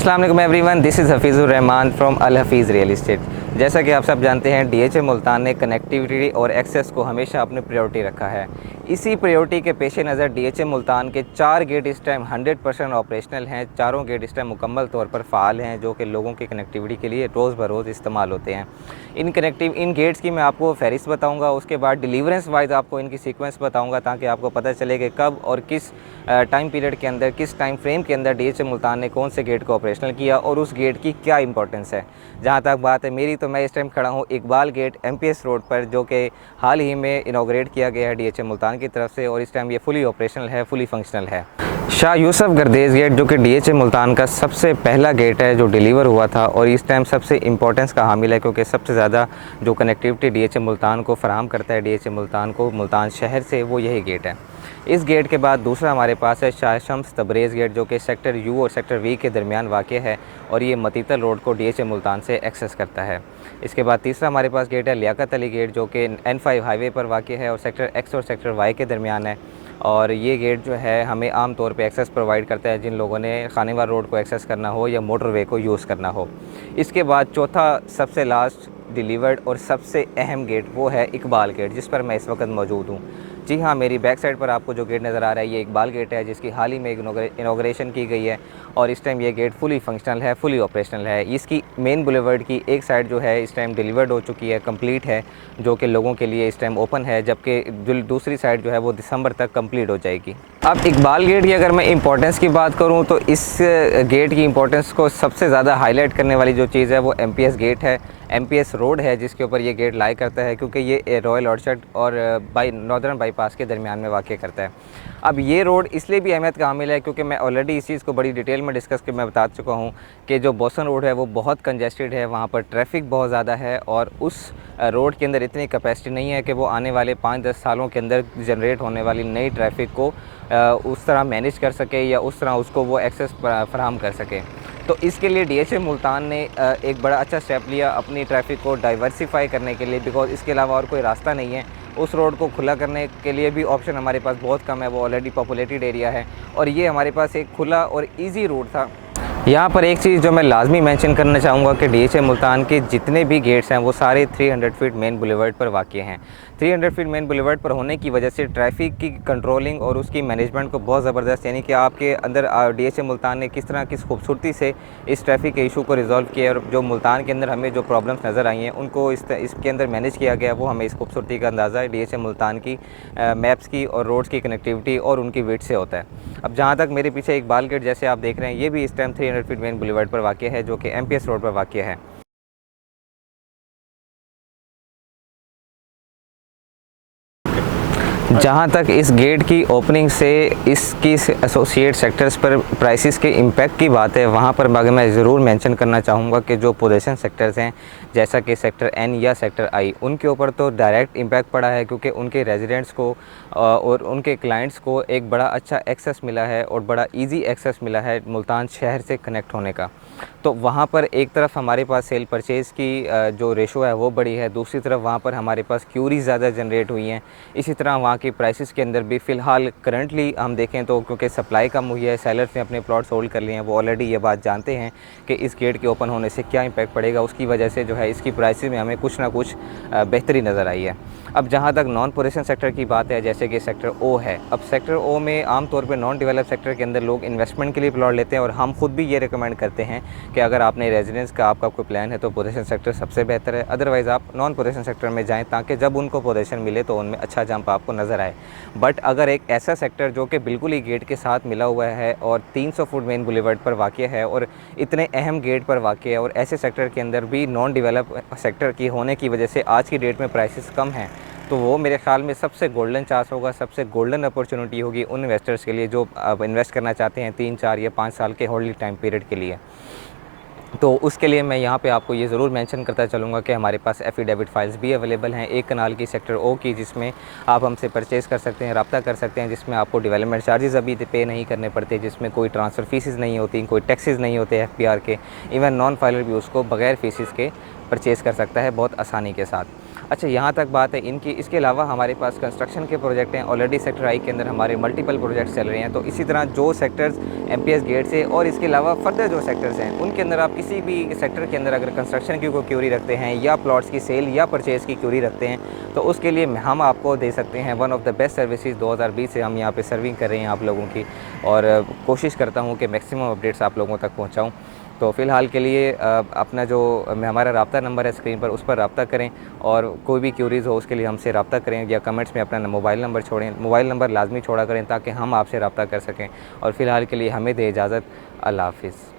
अस्सलाम वालेकुम everyone, this is Hafizur Rahman from Al Hafiz real estate. जैसा कि आप सब जानते हैं, डीएचए मुल्तान ने कनेक्टिविटी और एक्सेस को हमेशा अपनी प्रायोरिटी रखा है। इसी प्रायोरिटी के पेश नज़र डीएचए मुल्तान के 4 गेट इस टाइम 100% ऑपरेशनल हैं। चारों गेट इस टाइम मुकम्मल तौर पर फ़ाल हैं, जो कि लोगों की कनेक्टिविटी के लिए रोज़ बरोज़ इस्तेमाल होते हैं। इन गेट्स की मैं आपको फ़हरिस्त बताऊँगा, उसके बाद डिलीवरेंस वाइज आपको इनकी सीक्वेंस बताऊँगा, ताकि आपको पता चले कि कब और किस टाइम पीरियड के अंदर, किस टाइम फ्रेम के अंदर डीएचए मुल्तान ने कौन से गेट को ऑपरेशनल किया और उस गेट की क्या इंपॉर्टेंस है। जहाँ तक बात है मेरी, तो मैं इस टाइम खड़ा हूँ इकबाल गेट एमपीएस रोड पर, जो कि हाल ही में इनॉग्रेट किया गया है डीएचए मुल्तान की तरफ से, और इस टाइम ये फुली ऑपरेशनल है, फुली फंक्शनल है। शाह यूसुफ गर्देज़ गेट, जो कि डीएचए मुल्तान का सबसे पहला गेट है जो डिलीवर हुआ था और इस टाइम सबसे इंपॉर्टेंस का हामिल है, क्योंकि सबसे ज़्यादा जो कनेक्टिविटी डीएचए मुल्तान को फ़राहम करता है, डीएचए मुल्तान को मुल्तान शहर से, वो यही गेट है। इस गेट के बाद दूसरा हमारे पास है शाह शम्स तबरेज़ गेट, जो कि सेक्टर यू और सेक्टर वी के दरमियान वाक़ है और ये मतीतल रोड को डीएचए मुल्तान से एक्सेस करता है। इसके बाद तीसरा हमारे पास गेट है लियाकत अली गेट, जो कि N5 हाईवे पर वाक़ है और सेक्टर एक्स और सेक्टर वाई के दरमियान है। और ये गेट जो है हमें आम तौर पे एक्सेस प्रोवाइड करता है जिन लोगों ने खानेवाल रोड को एक्सेस करना हो या मोटरवे को यूज़ करना हो। इसके बाद चौथा सबसे लास्ट डिलीवर्ड और सबसे अहम गेट वो है इकबाल गेट, जिस पर मैं इस वक्त मौजूद हूँ। जी हाँ, मेरी बैक साइड पर आपको जो गेट नज़र आ रहा है ये इकबाल गेट है, जिसकी हाल ही में इनॉग्रेशन की गई है और इस टाइम ये गेट फुली फंक्शनल है, फुली ऑपरेशनल है। इसकी मेन बुलेवर्ड की एक साइड जो है इस टाइम डिलीवर्ड हो चुकी है, कंप्लीट है, जो कि लोगों के लिए इस टाइम ओपन है, जबकि जो दूसरी साइड जो है वो दिसंबर तक कंप्लीट हो जाएगी। अब इकबाल गेट की अगर मैं इंपॉर्टेंस की बात करूँ, तो इस गेट की इंपॉर्टेंस को सबसे ज़्यादा हाईलाइट करने वाली जो चीज़ है वो एमपीएस गेट है, एमपीएस रोड है, जिसके ऊपर ये गेट लाई करता है, क्योंकि ये रॉयल ऑर्चर्ड और नॉर्दर्न बाईपास के दरमियान में वाक़ करता है। अब ये रोड इसलिए भी अहमियत का हामिल है क्योंकि मैं ऑलरेडी इस चीज़ को बड़ी डिटेल में डिस्कस कर मैं बता चुका हूँ कि जो बोसन रोड है वो बहुत कंजेस्टेड है, वहाँ पर ट्रैफिक बहुत ज़्यादा है और उस रोड के अंदर इतनी कैपेसिटी नहीं है कि वो आने वाले 5-10 सालों के अंदर जनरेट होने वाली नई ट्रैफिक को उस तरह मैनेज कर सके या उस तरह उसको वो एक्सेस फराहम कर सके। तो इसके लिए डीएचए मुल्तान ने एक बड़ा अच्छा स्टेप लिया अपनी ट्रैफिक को डाइवर्सिफाई करने के लिए, बिकॉज़ इसके अलावा और कोई रास्ता नहीं है। उस रोड को खुला करने के लिए भी ऑप्शन हमारे पास बहुत कम है, वो ऑलरेडी पॉपुलेटेड एरिया है और ये हमारे पास एक खुला और ईज़ी रूट था। यहाँ पर एक चीज़ जो मैं लाजमी मेंशन करना चाहूँगा कि डीएचए मुल्तान के जितने भी गेट्स हैं वो सारे 300 फीट मेन बुलेवर्ड पर वाक़ हैं। 300 फीट मेन बुलेवर्ड पर होने की वजह से ट्रैफिक की कंट्रोलिंग और उसकी मैनेजमेंट को बहुत ज़बरदस्त, यानी कि आपके अंदर डीएचए मुल्तान ने किस तरह किस खूबसूरती से इस ट्रैफिक के इशू को रिज़ॉल्व किया और जो मुल्तान के अंदर हमें जो प्रॉब्लम्स नज़र आई हैं उनको इसके अंदर मैनेज किया गया, वो हमें इस खूबसूरती का अंदाज़ा डीएचए मुल्तान की मैप्स की और रोड्स की कनेक्टिविटी और उनकी विड्थ से होता है। अब जहाँ तक मेरे पीछे इकबाल गेट जैसे आप देख रहे हैं, ये भी इस टाइम 300 फीट मेन बुलेवर्ड पर वाक़ है, जो कि एमपीएस रोड पर वाक़ है। जहाँ तक इस गेट की ओपनिंग से इसकी एसोसिएट सेक्टर्स पर प्राइसेस के इम्पैक्ट की बात है, वहाँ पर मैं ज़रूर मेंशन करना चाहूँगा कि जो पोजीशन सेक्टर्स हैं जैसा कि सेक्टर एन या सेक्टर आई, उनके ऊपर तो डायरेक्ट इम्पैक्ट पड़ा है, क्योंकि उनके रेजिडेंट्स को और उनके क्लाइंट्स को एक बड़ा अच्छा एक्सेस मिला है और बड़ा ईजी एक्सेस मिला है मुल्तान शहर से कनेक्ट होने का। तो वहाँ पर एक तरफ हमारे पास सेल परचेज़ की जो रेशो है वो बड़ी है, दूसरी तरफ वहाँ पर हमारे पास क्यूरीज ज़्यादा जनरेट हुई हैं। इसी तरह वहाँ की प्राइसेस के अंदर भी फ़िलहाल करंटली हम देखें तो, क्योंकि सप्लाई कम हुई है, सेलर्स ने अपने प्लॉट्स होल्ड कर लिए हैं, वो ऑलरेडी ये बात जानते हैं कि इस गेट के ओपन होने से क्या इम्पैक्ट पड़ेगा, उसकी वजह से जो है इसकी प्राइसेस में हमें कुछ ना कुछ बेहतरी नज़र आई है। अब जहाँ तक नॉन पोजीशन सेक्टर की बात है, जैसे कि सेक्टर ओ है, अब सेक्टर ओ में आम तौर पे नॉन डेवलप सेक्टर के अंदर लोग इन्वेस्टमेंट के लिए प्लॉट लेते हैं और हम खुद भी ये रिकमेंड करते हैं कि अगर आपने रेजिडेंस का आपका कोई प्लान है तो पोजीशन सेक्टर सबसे बेहतर है, अदरवाइज़ आप नॉन पोजीशन सेक्टर में जाएँ, ताकि जब उनको पोजीशन मिले तो उनमें अच्छा जंप आपको नज़र आए। बट अगर एक ऐसा सेक्टर जो कि बिल्कुल ही गेट के साथ मिला हुआ है और 300 फुट मेन बुलेवर्ड पर वाक़ है और इतने अहम गेट पर वाक़ है और ऐसे सेक्टर के अंदर भी नॉन डेवलप सेक्टर की होने की वजह से आज की डेट में प्राइसेस कम हैं, तो वो मेरे ख़्याल में सबसे गोल्डन चांस होगा, सबसे गोल्डन अपॉर्चुनिटी होगी उन इन्वेस्टर्स के लिए जो अब इन्वेस्ट करना चाहते हैं 3, 4 या 5 साल के होल्डिंग टाइम पीरियड के लिए। तो उसके लिए मैं यहाँ पे आपको ये ज़रूर मेंशन करता चलूँगा कि हमारे पास एफिडेविट फाइल्स भी अवेलेबल हैं, एक कनाल की सेक्टर ओ की, जिसमें आप हमसे परचेज़ कर सकते हैं, रब्ता कर सकते हैं, जिसमें आपको डेवलपमेंट चार्जेस अभी पे नहीं करने पड़ते, जिसमें कोई ट्रांसफ़र फ़ीसेस नहीं होती, कोई टैक्सेस नहीं होते एफपीआर के, इवन नॉन फाइलर भी उसको बगैर फ़ीसेस के परचेज़ कर सकता है बहुत आसानी के साथ। अच्छा, यहाँ तक बात है इनकी। इसके अलावा हमारे पास कंस्ट्रक्शन के प्रोजेक्ट हैं। ऑलरेडी सेक्टर आई के अंदर हमारे मल्टीपल प्रोजेक्ट्स चल रहे हैं। तो इसी तरह जो सेक्टर्स एमपीएस गेट से और इसके अलावा फर्दर जो सेक्टर्स हैं, उनके अंदर आप किसी भी सेक्टर के अंदर अगर कंस्ट्रक्शन की कोई क्यूरी रखते हैं या प्लॉट्स की सेल या परचेज़ की क्यूरी रखते हैं, तो उसके लिए हम आपको दे सकते हैं one of the best services. 2020 से हम यहाँ पे सर्विंग कर रहे हैं आप लोगों की, और कोशिश करता हूँ कि मैक्सिमम अपडेट्स आप लोगों तक पहुँचाऊँ। तो फ़िलहाल के लिए अपना जो हमारा राब्ता नंबर है स्क्रीन पर, उस पर राब्ता करें, और कोई भी क्यूरीज़ हो उसके लिए हमसे राब्ता करें, या कमेंट्स में अपना मोबाइल नंबर छोड़ें। मोबाइल नंबर लाजमी छोड़ा करें ताकि हम आपसे राब्ता कर सकें। और फ़िलहाल के लिए हमें दें इजाज़त। अल्लाह हाफ़िज़।